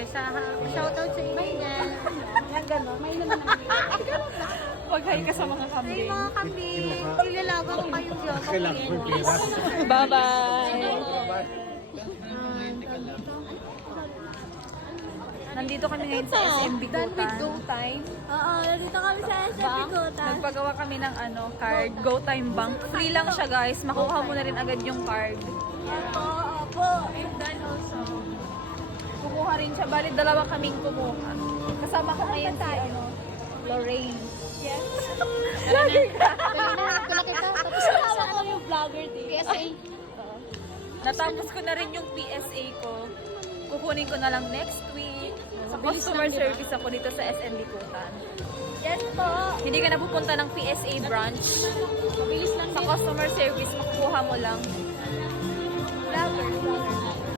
Ay, shoutout sa inyo yan. Yan gano'n. May naman naman. Pag-hi ka sa mga Ay, kambing. mga kambing. Ilalaga ko kayong jowa ko yan. Bye-bye! Nandito kami ngayon sa SMB Kutan. Go time. Oo, dito kami sa SMB Kutan. Nagpagawa kami ng card, Go Time Bank. Free lang siya guys. Makuha mo na rin agad yung card. Opo. And then also, Kumuha rin siya. Bali, dalawa kaming kumuha. Kasama ko ngayon si Lorraine. yes. Vlogger ka! Kula kita. Tapos kasama ko yung vlogger din. PSA. Natapos ko na rin yung PSA ko. Kukunin ko na lang next week. Sa customer service ako dito sa SMB Kutan. Yes po. Hindi ka na pupunta ng PSA branch. Mabilis lang Sa customer service, makukuha mo lang. vlogger.